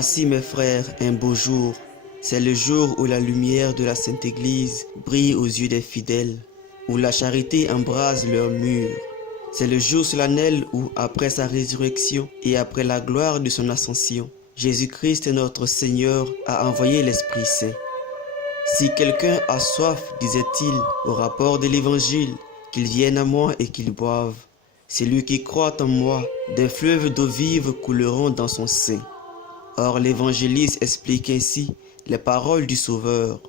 Voici mes frères un beau jour, c'est le jour où la lumière de la Sainte Église brille aux yeux des fidèles, où la charité embrase leurs murs. C'est le jour solennel où, après sa résurrection et après la gloire de son ascension, Jésus-Christ notre Seigneur a envoyé l'Esprit Saint. Si quelqu'un a soif, disait-il, au rapport de l'Évangile, qu'il vienne à moi et qu'il boive. Celui qui croit en moi, des fleuves d'eau vive couleront dans son sein. Or l'évangéliste explique ainsi les paroles du Sauveur.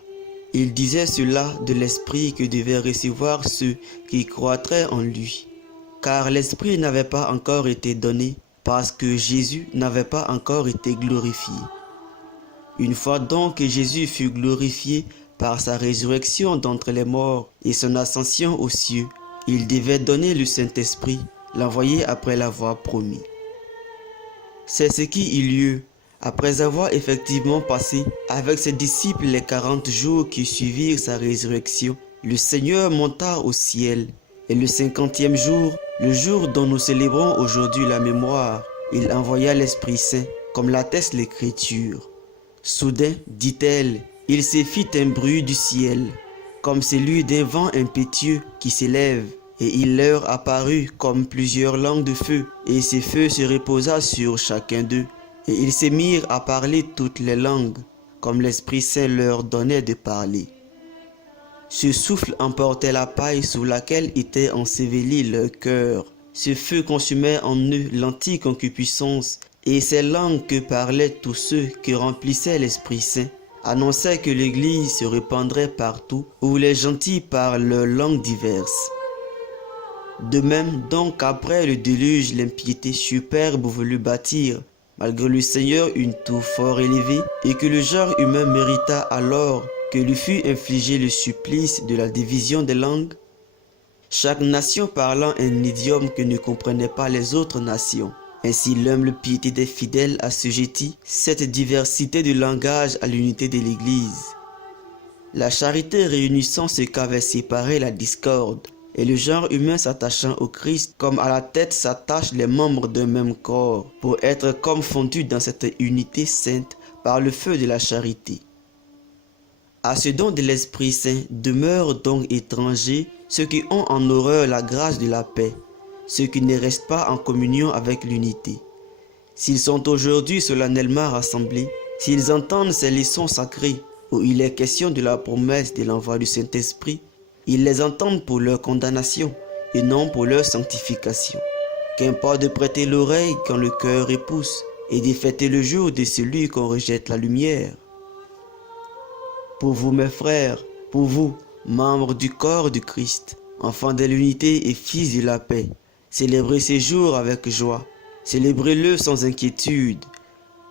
Il disait cela de l'Esprit que devaient recevoir ceux qui croîtraient en lui. Car l'Esprit n'avait pas encore été donné parce que Jésus n'avait pas encore été glorifié. Une fois donc que Jésus fut glorifié par sa résurrection d'entre les morts et son ascension aux cieux, il devait donner le Saint-Esprit, l'envoyer après l'avoir promis. C'est ce qui eut lieu après avoir effectivement passé avec ses disciples les 40 jours qui suivirent sa résurrection. Le Seigneur monta au ciel et le 50e jour, le jour dont nous célébrons aujourd'hui la mémoire, il envoya l'Esprit Saint, comme l'atteste l'Écriture. Soudain, dit-elle, il se fit un bruit du ciel, comme celui d'un vent impétueux qui s'élève, et il leur apparut comme plusieurs langues de feu, et ce feu se reposa sur chacun d'eux, et ils se mirent à parler toutes les langues, comme l'Esprit Saint leur donnait de parler. Ce souffle emportait la paille sous laquelle était enseveli leur cœur. Ce feu consumait en eux l'antique concupiscence, et ces langues que parlaient tous ceux qui remplissaient l'Esprit Saint annonçaient que l'Église se répandrait partout où les gentils parlent leurs langues diverses. De même donc après le déluge, l'impiété superbe voulut bâtir, malgré le Seigneur, une tour fort élevée, et que le genre humain mérita alors que lui fût infligé le supplice de la division des langues, chaque nation parlant un idiome que ne comprenaient pas les autres nations. Ainsi l'humble piété des fidèles assujettit cette diversité de langage à l'unité de l'Église. La charité réunissant ce qu'avait séparé la discorde, et le genre humain s'attachant au Christ comme à la tête s'attachent les membres d'un même corps, pour être comme fondus dans cette unité sainte par le feu de la charité. À ce don de l'Esprit Saint demeurent donc étrangers ceux qui ont en horreur la grâce de la paix, ceux qui ne restent pas en communion avec l'unité. S'ils sont aujourd'hui solennellement rassemblés, s'ils entendent ces leçons sacrées où il est question de la promesse de l'envoi du Saint-Esprit, ils les entendent pour leur condamnation et non pour leur sanctification. Qu'importe de prêter l'oreille quand le cœur repousse et de fêter le jour de celui qu'on rejette la lumière. Pour vous mes frères, pour vous, membres du corps du Christ, enfants de l'unité et fils de la paix, célébrez ces jours avec joie, célébrez-le sans inquiétude,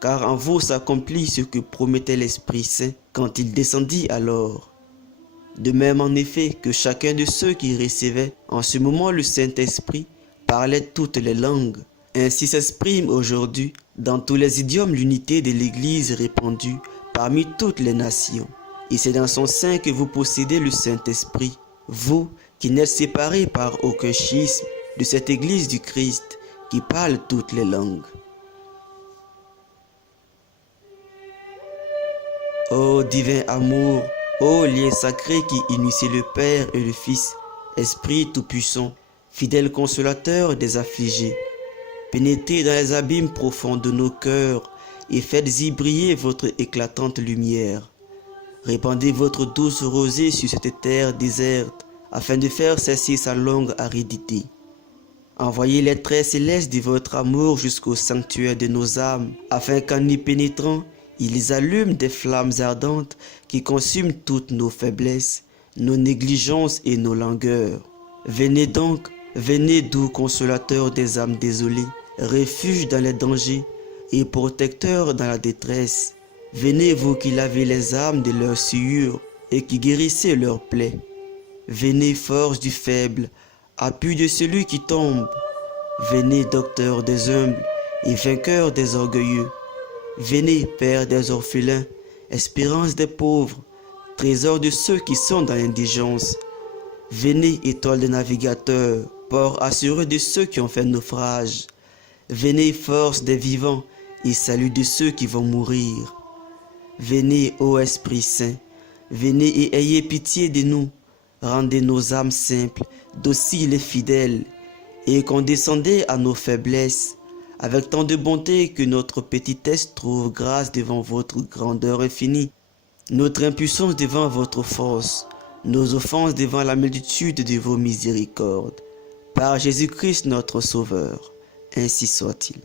car en vous s'accomplit ce que promettait l'Esprit Saint quand il descendit alors. De même en effet que chacun de ceux qui recevaient en ce moment le Saint-Esprit parlait toutes les langues. Ainsi s'exprime aujourd'hui dans tous les idiomes l'unité de l'Église répandue parmi toutes les nations. Et c'est dans son sein que vous possédez le Saint-Esprit, vous qui n'êtes séparés par aucun schisme de cette Église du Christ qui parle toutes les langues. Ô divin amour, ô lien sacré qui unissait le Père et le Fils, Esprit Tout-Puissant, fidèle consolateur des affligés, pénétrez dans les abîmes profonds de nos cœurs et faites-y briller votre éclatante lumière. Répandez votre douce rosée sur cette terre déserte, afin de faire cesser sa longue aridité. Envoyez les traits célestes de votre amour jusqu'au sanctuaire de nos âmes, afin qu'en y pénétrant, ils allument des flammes ardentes qui consument toutes nos faiblesses, nos négligences et nos langueurs. Venez donc, venez doux consolateur des âmes désolées, refuge dans les dangers et protecteur dans la détresse. Venez vous qui lavez les âmes de leurs souillures et qui guérissez leurs plaies. Venez force du faible, appui de celui qui tombe. Venez docteur des humbles et vainqueur des orgueilleux. Venez Père des orphelins, espérance des pauvres, trésor de ceux qui sont dans l'indigence. Venez étoile des navigateurs, port assuré de ceux qui ont fait naufrage. Venez force des vivants et salut de ceux qui vont mourir. Venez, ô Esprit Saint, venez et ayez pitié de nous, rendez nos âmes simples, dociles et fidèles, et condescendez à nos faiblesses, avec tant de bonté que notre petitesse trouve grâce devant votre grandeur infinie, notre impuissance devant votre force, nos offenses devant la multitude de vos miséricordes. Par Jésus-Christ notre Sauveur, ainsi soit-il.